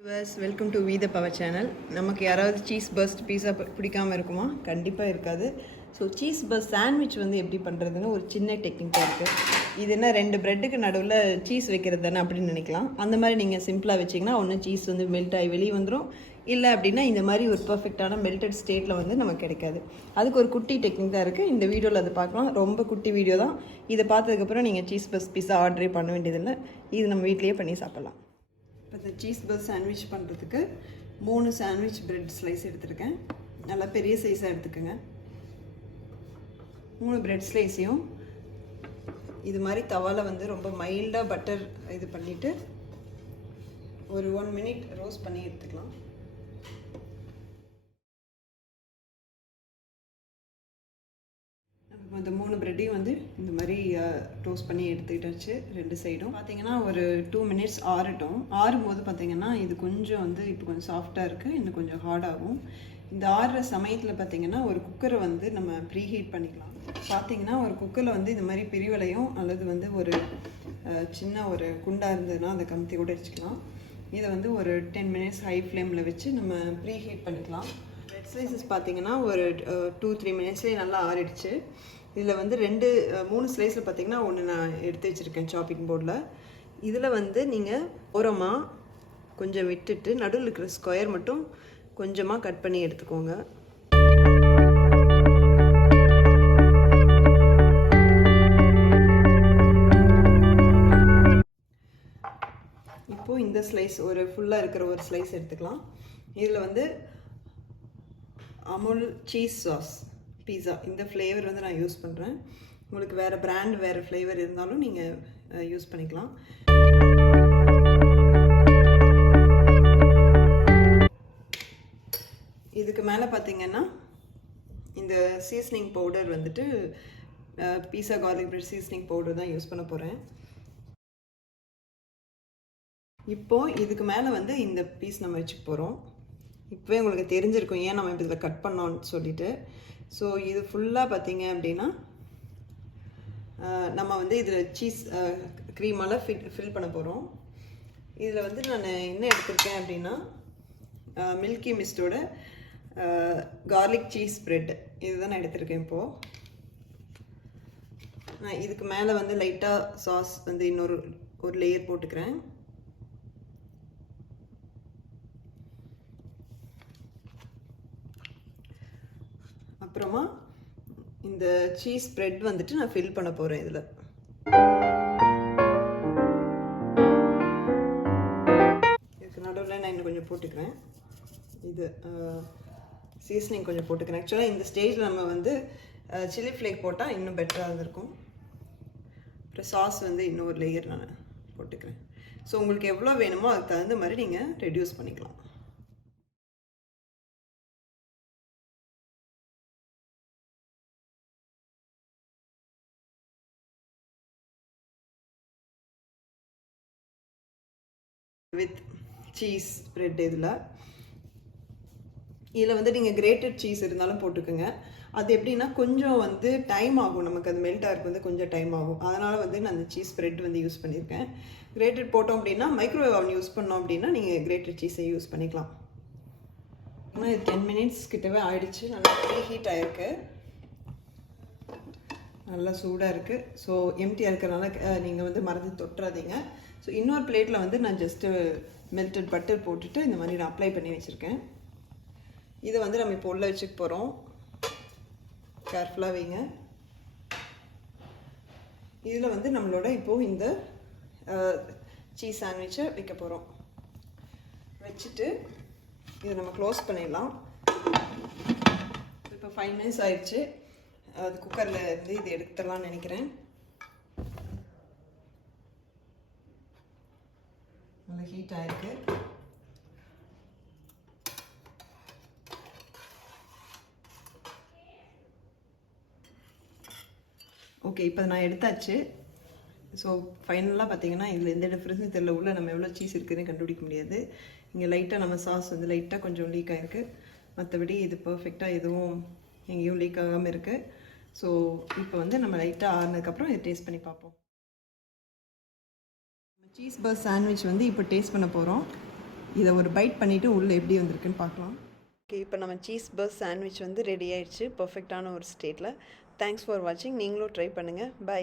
Viewers, welcome to we the power channel. நமக்கு யாராவது cheese first பீஸா பிடிக்காமல் இருக்குமா? கண்டிப்பாக இருக்காது. ஸோ சீஸ் பர்ஸ்ட் சாண்ட்விச் வந்து எப்படி பண்ணுறதுன்னு ஒரு சின்ன டெக்னிக்காக இருக்குது. இது என்ன 2 ப்ரெட்டுக்கு நடுவில் சீஸ் வைக்கிறது தானே அப்படின்னு நினைக்கலாம். அந்த மாதிரி நீங்கள் சிம்பிளாக வச்சிங்கன்னா ஒன்று சீஸ் வந்து மெல்ட் ஆகி வெளியே வந்துடும், இல்லை அப்படின்னா இந்த மாதிரி ஒரு பர்ஃபெக்டான மெல்டட் ஸ்டேட்டில் வந்து நமக்கு கிடைக்காது. அதுக்கு ஒரு குட்டி டெக்னிக் தான் இருக்குது. இந்த வீடியோவில் அது பார்க்கலாம். ரொம்ப குட்டி வீடியோ தான். இதை பார்த்ததுக்கப்புறம் நீங்கள் சீஸ் பர்ஸ்ட் பீஸா ஆர்டரே பண்ண வேண்டியதில்லை. இது நம்ம வீட்லேயே பண்ணி சாப்பிட்லாம். இப்போ இந்த சீஸ் பர்ஸ்ட் சாண்ட்விச் பண்ணுறதுக்கு 3 சாண்ட்விச் பிரெட் ஸ்லைஸ் எடுத்துருக்கேன். நல்லா பெரிய சைஸாக எடுத்துக்கோங்க. 3 பிரெட் ஸ்லைஸையும் இது மாதிரி தவாவில் வந்து ரொம்ப மைல்டாக பட்டர் இது பண்ணிவிட்டு ஒரு 1 மினிட் ரோஸ்ட் பண்ணி எடுத்துக்கலாம். அந்த 3 ப்ரெட்டையும் வந்து இந்த மாதிரி டோஸ்ட் பண்ணி எடுத்துக்கிட்டாச்சு. 2 சைடும் பார்த்தீங்கன்னா ஒரு 2 மினிட்ஸ் ஆறட்டும். ஆறும்போது பார்த்தீங்கன்னா இது கொஞ்சம் வந்து இப்போ கொஞ்சம் சாஃப்டாக இருக்குது, இன்னும் கொஞ்சம் ஹார்டாகும். இந்த ஆறுற சமயத்தில் பார்த்தீங்கன்னா ஒரு குக்கரை வந்து நம்ம ப்ரீ ஹீட் பண்ணிக்கலாம். பார்த்தீங்கன்னா ஒரு குக்கரில் வந்து இந்த மாதிரி பிரிவலையும் அல்லது வந்து ஒரு சின்ன ஒரு குண்டாக இருந்ததுன்னா அதை கமுத்தி கூட வச்சுக்கலாம். இதை வந்து ஒரு 10 மினிட்ஸ் ஹை ஃப்ளேமில் வச்சு நம்ம ப்ரீ ஹீட் பண்ணிக்கலாம். பிரெட் ஸ்லைசஸ் பார்த்தீங்கன்னா ஒரு 2-3 மினிட்ஸ்லேயே நல்லா ஆறிடுச்சு. இதில் வந்து 3 ஸ்லைஸில் பார்த்தீங்கன்னா ஒன்று நான் எடுத்து வச்சுருக்கேன் சாப்பிங் போர்டில். இதில் வந்து நீங்கள் ஓரமாக கொஞ்சம் விட்டுட்டு நடுவில் இருக்கிற ஸ்கொயர் மட்டும் கொஞ்சமாக கட் பண்ணி எடுத்துக்கோங்க. இப்போது இந்த ஸ்லைஸ் ஒரு ஃபுல்லாக இருக்கிற ஒரு ஸ்லைஸ் எடுத்துக்கலாம். இதில் வந்து அமுல் சீஸ் சாஸ் பீஸா இந்த ஃப்ளேவர் வந்து நான் யூஸ் பண்ணுறேன். உங்களுக்கு வேறு பிராண்ட் வேறு ஃப்ளேவர் இருந்தாலும் நீங்கள் யூஸ் பண்ணிக்கலாம். இதுக்கு மேலே பார்த்தீங்கன்னா இந்த சீசனிங் பவுடர் வந்துட்டு பீஸா கார்லிக் பிரெட் சீசனிங் பவுடர் தான் யூஸ் பண்ண போகிறேன். இப்போது இதுக்கு மேலே வந்து இந்த பீஸ் நம்ம வச்சுக்க போகிறோம். இப்போவே உங்களுக்கு தெரிஞ்சிருக்கும் ஏன் நம்ம இதில் கட் பண்ணோன்னு சொல்லிட்டு. ஸோ இது ஃபுல்லாக பார்த்தீங்க அப்படின்னா நம்ம வந்து இதில் சீஸ் க்ரீமெல்லாம் ஃபில் பண்ண போகிறோம். இதில் வந்து நான் என்ன எடுத்திருக்கேன் அப்படின்னா மில்கி மிஸ்டோட கார்லிக் சீஸ் பிரெட் இதுதான் நான் எடுத்திருக்கேன். இப்போது நான் இதுக்கு மேலே வந்து லைட்டாக சாஸ் வந்து ஒரு லேயர் போட்டுக்கிறேன். அப்புறமா இந்த சீஸ் பிரெட் வந்துட்டு நான் ஃபில் பண்ண போகிறேன். இதில் இதுக்கு நடுவில் நான் இன்னும் கொஞ்சம் போட்டுக்கிறேன். இது சீசனிங் கொஞ்சம் போட்டுக்கிறேன். ஆக்சுவலாக இந்த ஸ்டேஜில் நம்ம வந்து சில்லி ஃப்ளேக் போட்டால் இன்னும் பெட்டராக இருந்திருக்கும். அப்புறம் சாஸ் வந்து இன்னும் ஒரு லேயர் நான் போட்டுக்கிறேன். ஸோ உங்களுக்கு எவ்வளோ வேணுமோ அதுக்கு தகுந்த மாதிரி நீங்கள் ரெடியூஸ் பண்ணிக்கலாம். வித் சீஸ் பிரெட் இதில் வந்து நீங்கள் கிரேட்டட் சீஸ் இருந்தாலும் போட்டுக்கோங்க. அது எப்படின்னா கொஞ்சம் வந்து டைம் ஆகும், நமக்கு அது மெல்ட் ஆகிறதுக்கு வந்து கொஞ்சம் டைம் ஆகும். அதனால் வந்து நான் அந்த சீஸ் பிரெட் வந்து யூஸ் பண்ணியிருக்கேன். கிரேட்டட் போட்டோம் அப்படின்னா மைக்ரோவேவ் அவன் யூஸ் பண்ணோம் அப்படின்னா நீங்கள் கிரேட்டட் சீஸை யூஸ் பண்ணிக்கலாம். ஆனால் இது 10 மினிட்ஸ் கிட்டவே ஆயிடுச்சு. நல்லா ஹீட் ஆகிருக்கு, நல்லா சூடாக இருக்குது. ஸோ எம்டியாக இருக்கிறனால நீங்கள் வந்து மறந்து தொட்டுறாதீங்க. ஸோ இன்னொரு பிளேட்டில் வந்து நான் ஜஸ்ட்டு மெல்டட் பட்டர் போட்டுட்டு இந்த மாதிரி நான் அப்ளை பண்ணி வச்சுருக்கேன். இதை வந்து நம்ம இப்போ உள்ள வச்சுக்க போகிறோம். கேர்ஃபுல்லாக வைங்க. இதில் வந்து நம்மளோட இப்போது இந்த சீஸ் சாண்ட்விச்சை வைக்க போகிறோம். வச்சுட்டு இதை நம்ம க்ளோஸ் பண்ணிடலாம். இப்போ 5 மினிட்ஸ் ஆயிடுச்சு. அது குக்கரில் இருந்து இது எடுத்துடலாம்னு நினைக்கிறேன். நல்லா ஹீட் ஆகிருக்கு. ஓகே, இப்போ நான் எடுத்தாச்சு. ஸோ ஃபைனலாக பார்த்தீங்கன்னா இதில் எந்த டிஃப்ரென்ஸும் தெரியல. உள்ள நம்ம எவ்வளோ சீஸ் இருக்குதுன்னு கண்டுபிடிக்க முடியாது. இங்கே லைட்டாக நம்ம சாஸ் வந்து லைட்டாக கொஞ்சம் லீக் ஆகிருக்கு. மற்றபடி இது பர்ஃபெக்டாக எதுவும் எங்கேயும் லீக் ஆகாமல் இருக்குது. ஸோ இப்போ வந்து நம்ம லைட்டாக ஆறுனதுக்கப்புறம் இதை டேஸ்ட் பண்ணி பார்ப்போம். சீஸ் பர்ஸ்ட் சாண்ட்விச் வந்து இப்போ டேஸ்ட் பண்ண போகிறோம். இதை ஒரு பைட் பண்ணிவிட்டு உள்ளே எப்படி வந்திருக்குன்னு பார்க்கலாம். ஓகே, இப்போ நம்ம சீஸ் பர்ஸ்ட் சாண்ட்விச் வந்து ரெடி ஆயிடுச்சு பர்ஃபெக்டான ஒரு ஸ்டேட்டில். தேங்க்ஸ் ஃபார் வாட்சிங். நீங்களும் ட்ரை பண்ணுங்கள். பை.